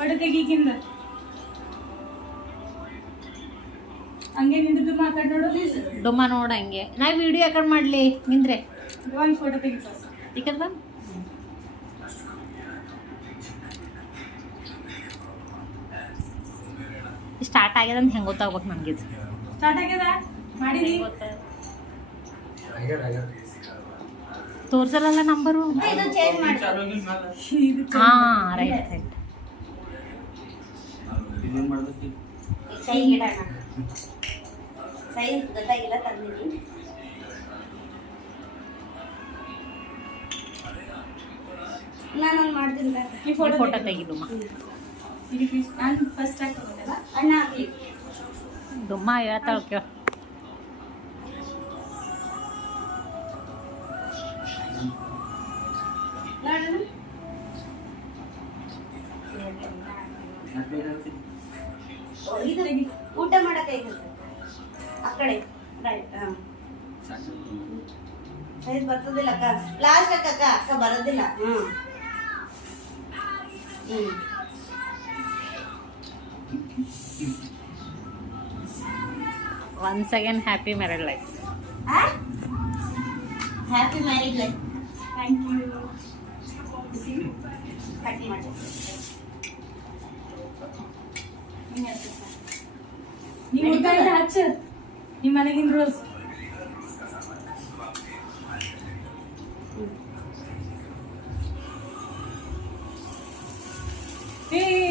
photo ತೆಗೀಕಿಂದ ಹಂಗೆ ನಿಂದು ಮಾತಾಡ್ ನೋಡು ಡುಮ್ಮ ನೋಡ ಹಂಗೆ ನಾ ವಿಡಿಯೋ ಯಾಕಡೆ ಮಾಡ್ಲಿ ನಿಂದ್ರೆ ಒಂದು ಫೋಟೋ ತೆಗಿತ ಈಕದ ಸ್ಟಾರ್ಟ್ ಆಗ್ಯದ ಅಂತ ಹೆಂಗೆ ಗೊತ್ತಾಗ್ಬೇಕು ನನಗಿದು ಸ್ಟಾರ್ಟ್ ಆಗ್ಯದ ಮಾಡಿದಿ ತೋರ್ಸಲ್ಲ ನಂಬರು ಇದು ಚೇಂಜ್ ಮಾಡಿ ಹಾಂ ರೈಟ್ ರೈಟ್ ಕೈ ಇಡೋಣ ಸೈಜ್ ಗೊತ್ತಾಗಿಲ್ಲ ತಂದಿದ್ದೀನಿ ನಾನೊಂದು ಮಾಡ್ತೀನಿ ಈ ಫೋಟೋ ಫೋಟೋ ತೆಗಿದುಮ್ಮ ನಾನು ಫಸ್ಟ್ ಹಾಕೋದಲ್ಲ ಅಣ್ಣ ಹಾಕ್ಲಿ ಡುಮ್ಮ ಹೇಳ್ತಾಳೆ ಕೇಳ ನೋಡೋಣ ಇದು ಊಟ ಮಾಡಕ್ಕೆ ಐತೆ ಆ ಕಡೆ ರೈಟ್ ಹಾಂ ಸೈಜ್ ಬರ್ತದಿಲ್ಲ ಅಕ್ಕ ಲಾಸ್ಟ್ ಅಕ್ಕ ಅಕ್ಕ ಬರೋದಿಲ್ಲ ಹ್ಞೂ ಹ್ಞೂ once again happy married life happy married life thank you cut ಮಾಡಿ ನೀವು ಊಟ ಹಚ್ಚ ನಿಮ್ಮ ಮನೆಗಿನ ರೋಸ್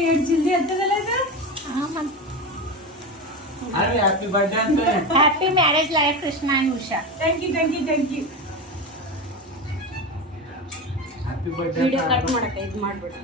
ಎಷ್ಟು ಜಲ್ದಿ ಹತ್ತದಲ್ಲ ಇದು ಹ್ಯಾಪಿ ಬರ್ಡೇ ಅಂತ happy marriage life Krishna and Usha thank you thank you thank you happy birthday video cut ಮಾಡಕ್ಕೆ ಇದು ಮಾಡ್ಬಿಡು